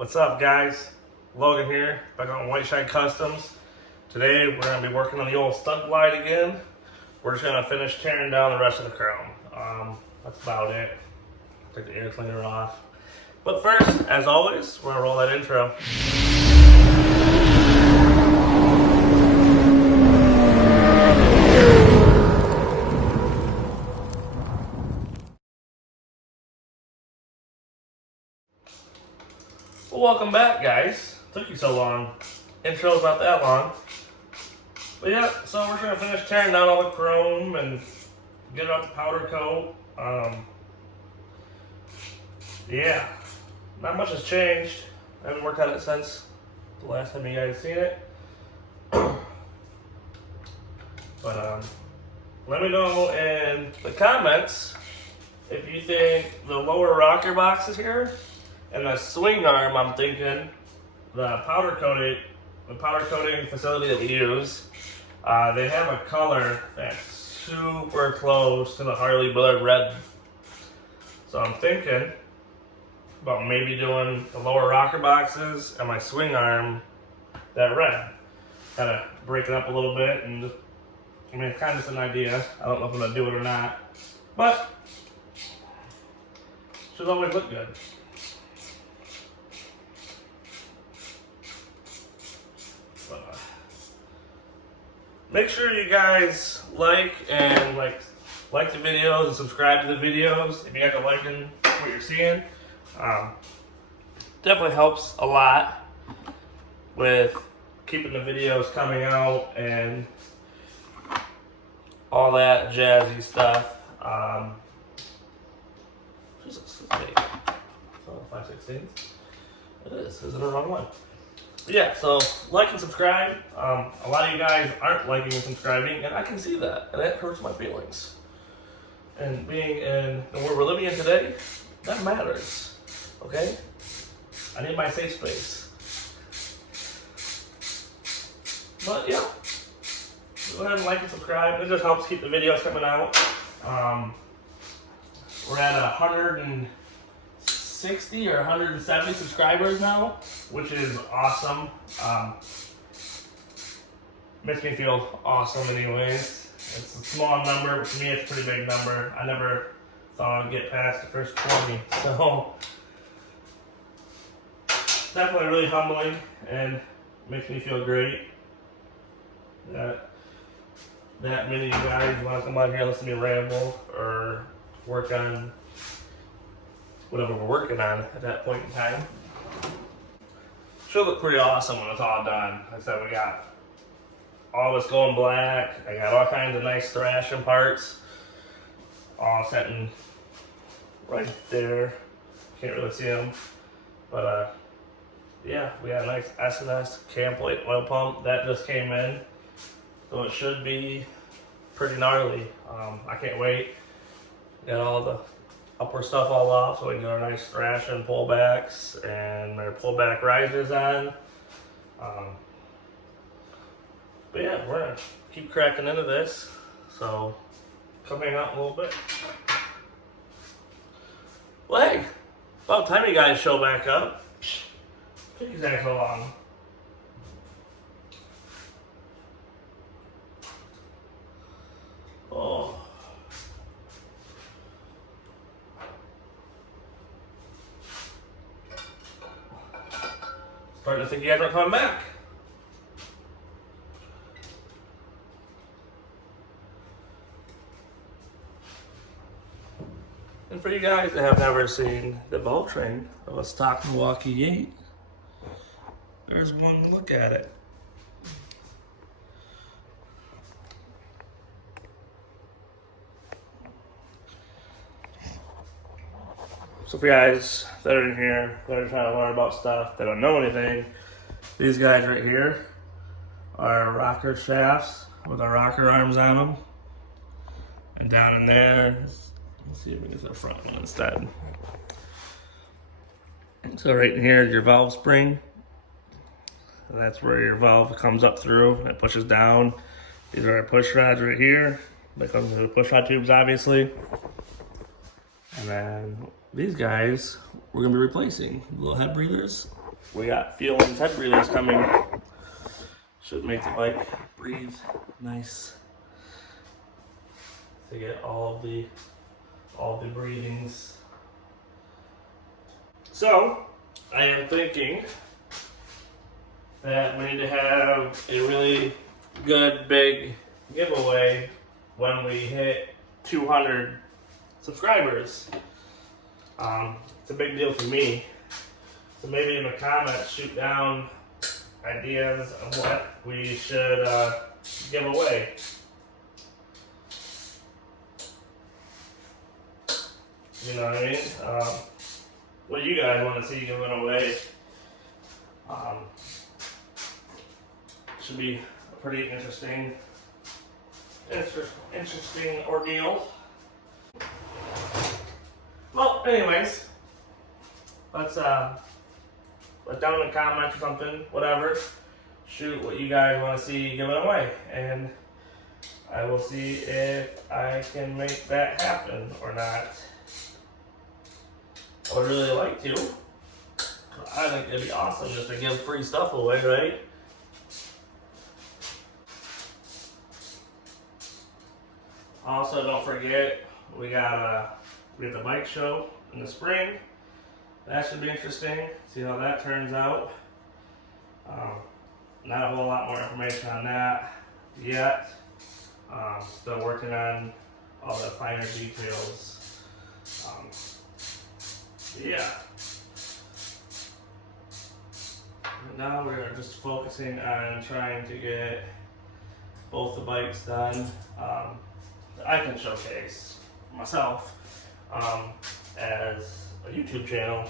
What's up, guys? Logan here, back on White Shine Customs. Today we're going to be working on the old Stunt Glide again. We're just going to finish tearing down the rest of the chrome. That's about it. Take the air cleaner off. But first, as always, we're going to roll that intro. Well, welcome back, guys. Took you so long. Intro's not that long. But yeah, so we're going to finish tearing down all the chrome and get it off the powder coat. Yeah, not much has changed. I haven't worked on it since the last time you guys seen it. But let me know in the comments if you think the lower rocker boxes here and the swing arm, I'm thinking the powder coating facility that we use, they have a color that's super close to the Harley blood red. So I'm thinking about maybe doing the lower rocker boxes and my swing arm that red. Kind of break it up a little bit and just, I mean, it's kind of just an idea. I don't know if I'm gonna do it or not, but should always look good. Make sure you guys like the videos and subscribe to the videos if you guys are liking what you're seeing. Definitely helps a lot with keeping the videos coming out and all that jazzy stuff. Jesus, wait. So 5/16. It is. Is it the wrong one? Yeah, so like and subscribe. A lot of you guys aren't liking and subscribing, and I can see that, and it hurts my feelings. And being in the world we're living in today, that matters, okay? I need my safe space. But yeah, go ahead and like and subscribe. It just helps keep the videos coming out. We're at 160 or 170 subscribers now, which is awesome. Makes me feel awesome anyways. It's a small number, but to me it's a pretty big number. I never thought I'd get past the first 20, so definitely really humbling and makes me feel great that many of you guys want to come out here and listen to me ramble or work on whatever we're working on at that point in time. Should look pretty awesome when it's all done. Like I said, we got all this going black. I got all kinds of nice thrashing parts all sitting right there. Can't really see them, but yeah, we got a nice S&S cam plate oil pump that just came in, so it should be pretty gnarly. I can't wait. Got all the upper stuff all off, so we can get our nice thrash and pullbacks and our pullback risers on. But yeah, we're gonna keep cracking into this, so come hang out a little bit. Well, hey, about time you guys show back up. Took you guys so long. Oh. Starting to think you guys aren't coming back. And for you guys that have never seen the bow train of a stock Milwaukee 8, there's one look at it. So for you guys that are in here, that are trying to learn about stuff, that don't know anything, these guys right here are rocker shafts with our rocker arms on them. And down in there, let's see if we can get the front one instead. So right in here is your valve spring. And that's where your valve comes up through, it pushes down. These are our push rods right here. They come with the push rod tubes, obviously. And then these guys we're gonna be replacing. Little head breathers. we got fuel and head breathers coming. Should make the bike breathe nice to get all the breathings. So I am thinking that we need to have a really good big giveaway when we hit 200 subscribers. It's a big deal for me. So maybe in the comments shoot down ideas of what we should give away. You know what I mean? What you guys want to see given away. Should be a pretty interesting ordeal. Well, anyways, let's let down in the comments or something, whatever. Shoot what you guys want to see given away, and I will see if I can make that happen or not. I would really like to. I think it'd be awesome just to give free stuff away, right? Also, don't forget, we got the bike show in the spring. That should be interesting. See how that turns out. Not a whole lot more information on that yet. Still working on all the finer details. Yeah. Right now we're just focusing on trying to get both the bikes done. I can showcase myself as a YouTube channel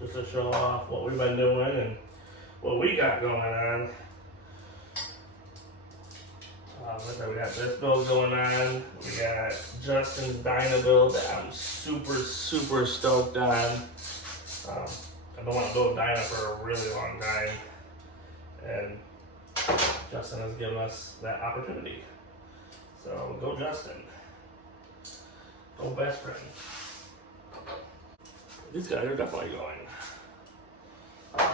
just to show off what we've been doing and what we got going on. We got this build going on. We got Justin's Dyna build that I'm super stoked on. I've been wanting to build Dyna for a really long time, and Justin has given us that opportunity. So go Justin. Go best friend. These guys are definitely going.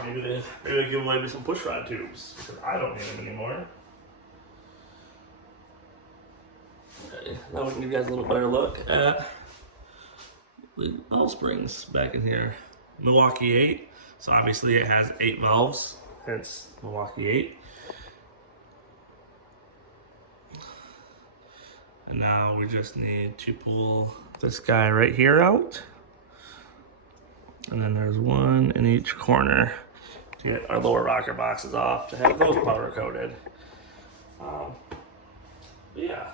Maybe they give away some push rod tubes because I don't need them anymore. Okay, now we can give you guys a little better look at the valve springs back in here. Milwaukee 8, so obviously it has 8 valves, hence Milwaukee 8. And now we just need to pull this guy right here out. And then there's one in each corner to get our lower rocker boxes off to have those powder coated. Yeah,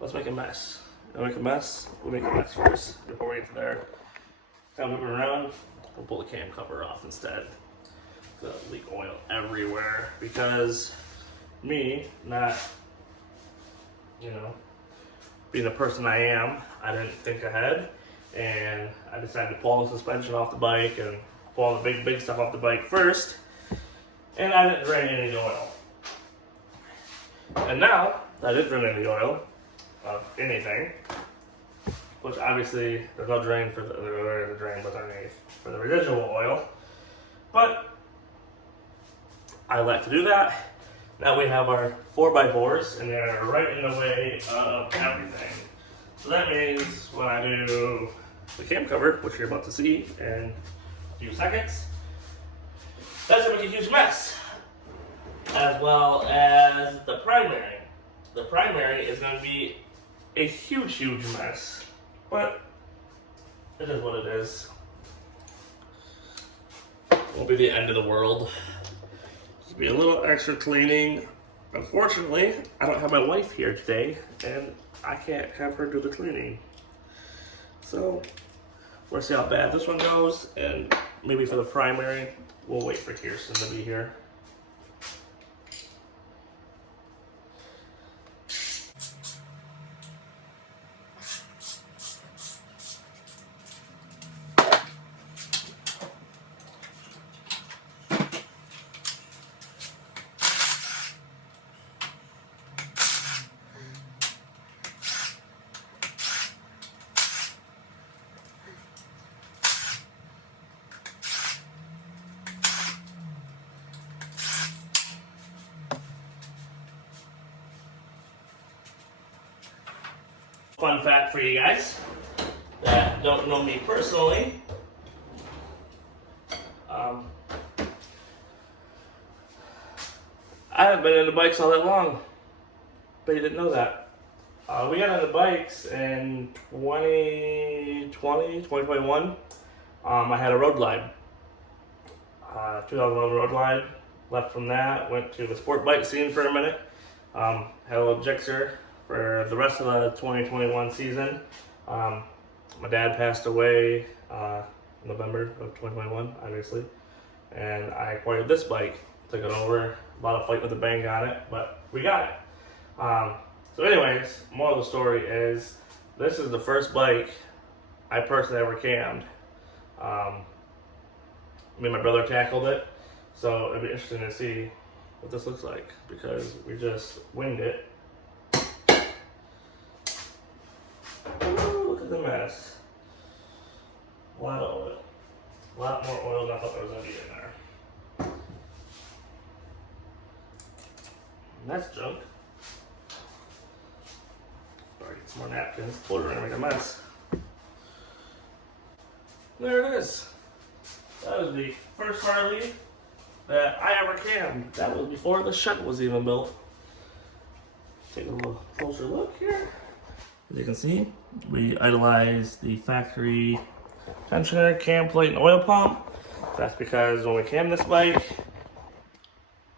let's make a mess. We'll make a mess first before we get to there. Kind of move it around, we'll pull the cam cover off instead. So leak oil everywhere because me, not, you know, being the person I am, I didn't think ahead, and I decided to pull all the suspension off the bike and pull all the big stuff off the bike first, and I didn't drain any of the oil. And now I did drain any oil of anything, which obviously there's no drain for the drain was underneath for the residual oil, but I like to do that. Now we have our 4x4s, and they're right in the way of everything. So that means when I do the cam cover, which you're about to see in a few seconds, that's gonna make a huge mess. As well as the primary. The primary is gonna be a huge mess, but it is what it is. Won't be the end of the world. Just be a little extra cleaning. Unfortunately, I don't have my wife here today, and I can't have her do the cleaning. So we'll see how bad this one goes, and maybe for the primary, we'll wait for Kirsten to be here. fun fact for you guys that don't know me personally. I haven't been into bikes all that long, but you didn't know that. We got into bikes in 2021. I had a road glide, 2011 road glide. Left from that, went to the sport bike scene for a minute. Had a little Gixxer for the rest of the 2021 season. My dad passed away November of 2021, obviously, and I acquired this bike. Took it over, a lot of fight with a bang on it, but we got it. So anyways, moral of the story is, this is the first bike I personally ever cammed. Me and my brother tackled it, so it'd be interesting to see what this looks like, because we just winged it. Ooh, look at the mess. A lot of oil. A lot more oil than I thought there was going to be in there. And that's junk. Sorry, get some more napkins. Put it in and make a mess. There it is. That was the first Harley that I ever cammed. That was before the shed was even built. Take a little closer look here. As you can see, we idolized the factory tensioner, cam plate, and oil pump. That's because when we cammed this bike,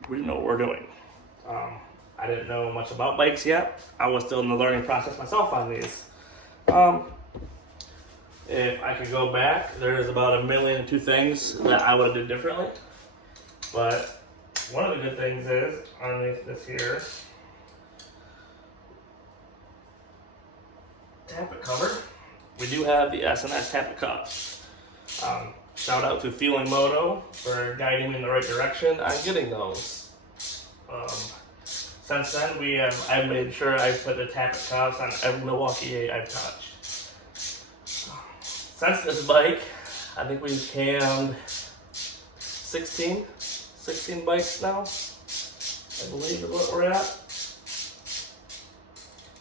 we didn't know what we're doing. I didn't know much about bikes yet. I was still in the learning process myself on these. If I could go back, there's about 1,000,002 things that I would have did differently. But one of the good things is, underneath this here, tappet cover, we do have the S&S tappet cups. Shout out to Feeling Moto for guiding me in the right direction on getting those. Since then, I've made sure I put the tappet cups on every Milwaukee 8 I've touched. Since this bike, I think we've cammed 16 bikes now, I believe is what we're at.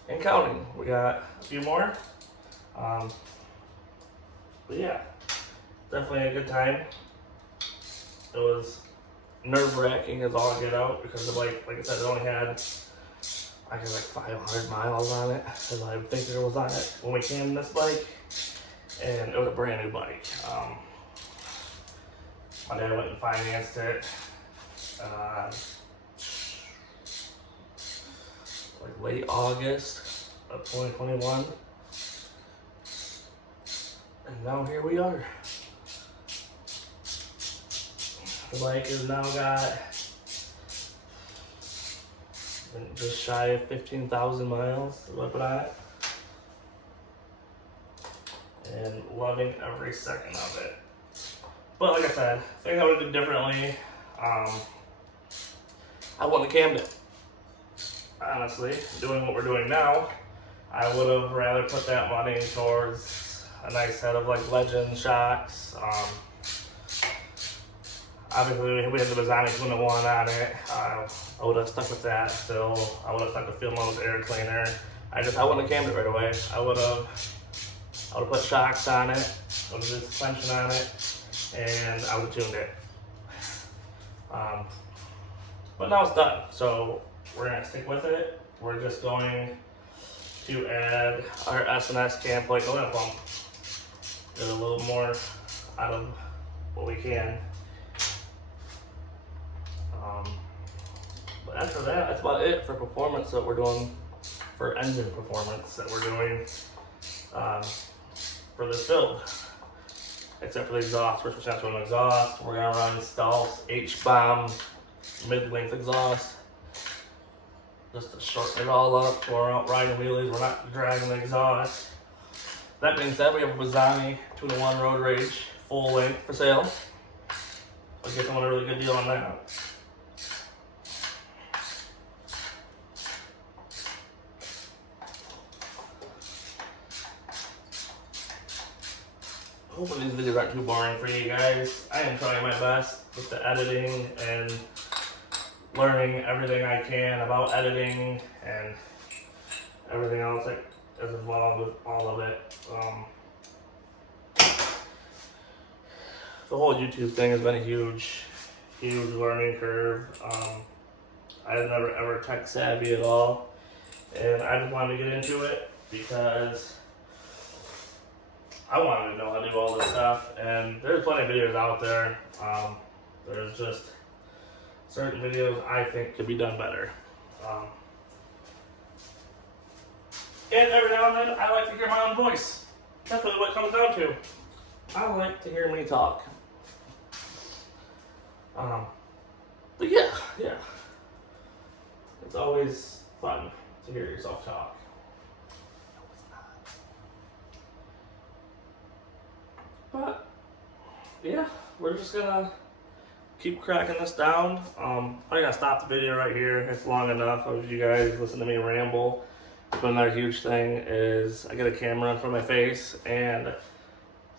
And counting. We got a few more. But yeah, definitely a good time. It was nerve-wracking as all get out, because the bike, like I said, it only had, I guess, like 500 miles on it, as I think there was on it when we cammed this bike. And it was a brand new bike. My dad went and financed it like late August of 2021. And now here we are. The bike has now got just shy of 15,000 miles to put on it. And loving every second of it. But like I said, thing I would have done differently, I wouldn't have cammed it. Honestly, doing what we're doing now, I would have rather put that money towards a nice set of like Legend shocks. Obviously, we had the Davidson 2-in-1 on it. I would have stuck with that still. I would have stuck with Field Mode's air cleaner. I wouldn't have cammed it right away. I would have put shocks on it, I would have did suspension on it, and I would have tuned it. But now it's done, so we're gonna stick with it. We're just going to add our S&S cam plate and oil pump. Get a little more out of what we can. But after that, that's about it for performance that we're doing, for engine performance that we're doing. For this build, except for the exhaust. We're switching out to an exhaust. We're gonna run Stahl's H-bomb mid-length exhaust, just to shorten it all up. So we're out riding wheelies, we're not dragging the exhaust. That being said, we have a Bazzani 2-in-1 road rage full length for sale. I'll get someone a really good deal on that. Hopefully these videos aren't too boring for you guys. I am trying my best with the editing and learning everything I can about editing and everything else. Like, as involved with all of it. The whole YouTube thing has been a huge learning curve. I was never ever tech savvy at all, and I just wanted to get into it because I wanted to know how to do all this stuff. And there's plenty of videos out there. There's just certain videos I think could be done better. And every now and then I like to hear my own voice. That's really what it comes down to. I like to hear me talk. But yeah. It's always fun to hear yourself talk. No, it's not. But yeah, we're just gonna keep cracking this down. I'm gonna stop the video right here. It's long enough of you guys listen to me ramble. But another huge thing is I get a camera in front of my face, and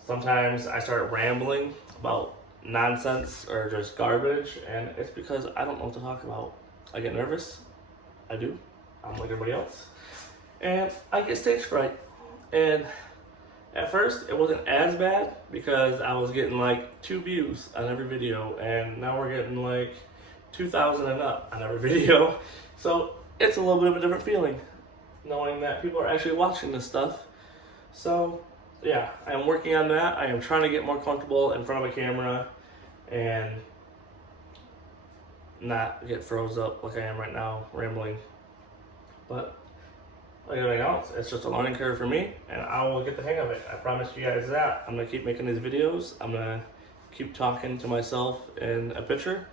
sometimes I start rambling about nonsense or just garbage, and it's because I don't know what to talk about. I get nervous. I do. I'm like everybody else. And I get stage fright. And at first, it wasn't as bad because I was getting like 2 views on every video, and now we're getting like 2,000 and up on every video. So it's a little bit of a different feeling knowing that people are actually watching this stuff. So yeah, I am working on that. I am trying to get more comfortable in front of a camera and not get froze up like I am right now, rambling. But like everything else, it's just a learning curve for me, and I will get the hang of it. I promise you guys that. I'm gonna keep making these videos. I'm gonna keep talking to myself in a picture,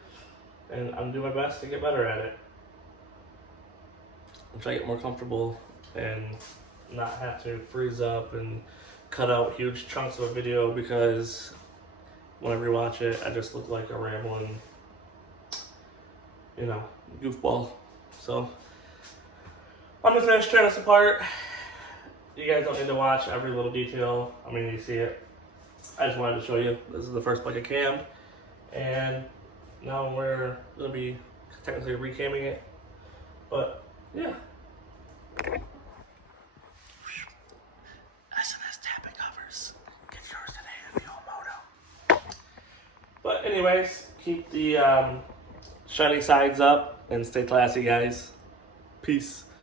and I'm gonna do my best to get better at it. I'm trying to get more comfortable and not have to freeze up and cut out huge chunks of a video, because whenever you watch it, I just look like a rambling, goofball. So I'm just gonna tear this apart. You guys don't need to watch every little detail. I mean, you see it. I just wanted to show you. This is the first bike I cammed, and now we're gonna be technically recamming it. But yeah. SNS tapping covers. Get yours today if you want moto. But anyways, keep the shiny sides up and stay classy, guys. Peace.